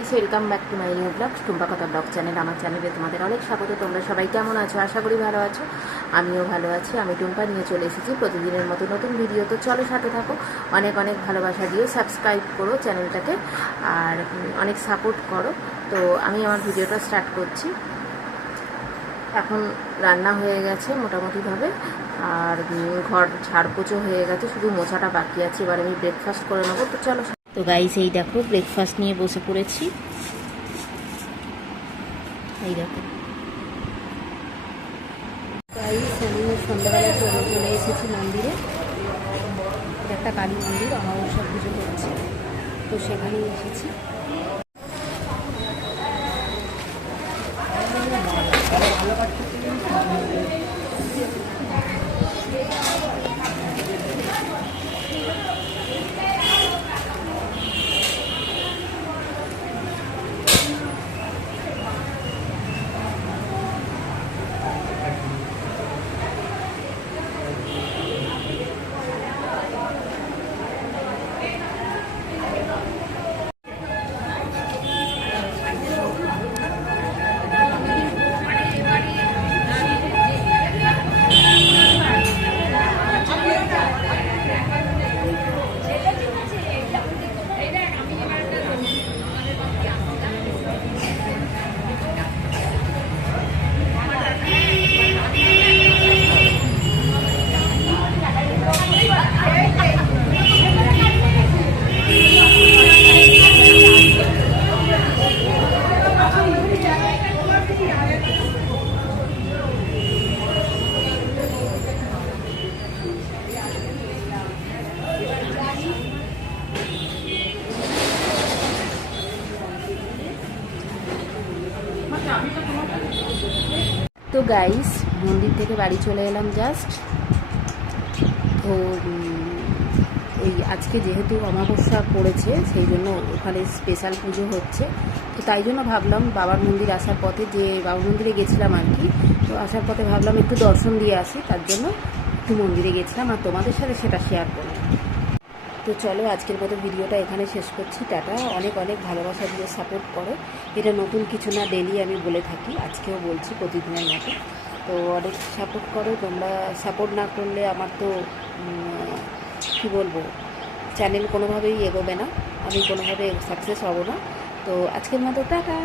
Guys welcome back to my new blog Tumpa কথা blog channel আমার চ্যানেলে তোমাদের অনেক স্বাগত। তোমরা সবাই কেমন আছো? আশা করি ভালো আছো। আমিও ভালো আছি। আমি টুম্পা নিয়ে চলে এসেছি প্রতিদিনের মতো নতুন ভিডিও তো চলো সাথে থাকো। অনেক অনেক ভালোবাসা দিও। সাবস্ক্রাইব করো চ্যানেলটাকে আর অনেক সাপোর্ট করো। তো আমি আমার ভিডিওটা স্টার্ট করছি। এখন রান্না হয়ে গেছে মোটামুটিভাবে। আর ঘর ঝাড়পোছো হয়ে গেছে। শুধু মোছাটা বাকি আছে। এবার আমি ব্রেকফাস্ট করে নেব। তো চলো তো গাইস এই দেখো ব্রেকফাস্ট নিয়ে বসে পড়েছি। এই দেখো। গাইস আমি সন্ধ্যাবেলা চলে চলে এসেছি মন্দিরে। একটা কালী মন্দির অমাবস্যা পুজো হচ্ছে তো সেখানেই এসেছি। তো গাইস মন্দির থেকে বাড়ি চলে এলাম জাস্ট তো এই আজকে যেহেতু অমাবস্যা পড়েছে, সেই জন্য ওখানে স্পেশাল পুজো হচ্ছে। তো তাই জন্য ভাবলাম বাবার মন্দির আসার পথে যে বাবার মন্দিরে গেছিলাম আর কি, তো আসার পথে ভাবলাম একটু দর্শন দিয়ে আসি, তার জন্য একটু মন্দিরে গেছিলাম আর তোমাদের সাথে সেটা শেয়ার করলাম। তো চলো আজকের মতো ভিডিওটা এখানে শেষ করছি। টাটা, অনেক অনেক ভালোবাসা দিয়ে সাপোর্ট করো। এটা নতুন কিছু না ডেলি আমি বলে থাকি, আজকেও বলছি প্রতিদিনের মতো। তো অনেক সাপোর্ট করো, তোমরা সাপোর্ট না করলে আমার তো কী বলব চ্যানেল কোনোভাবেই এগোবে না, আমি কোনোভাবে সাকসেস হব না। তো আজকের মতো টাটা।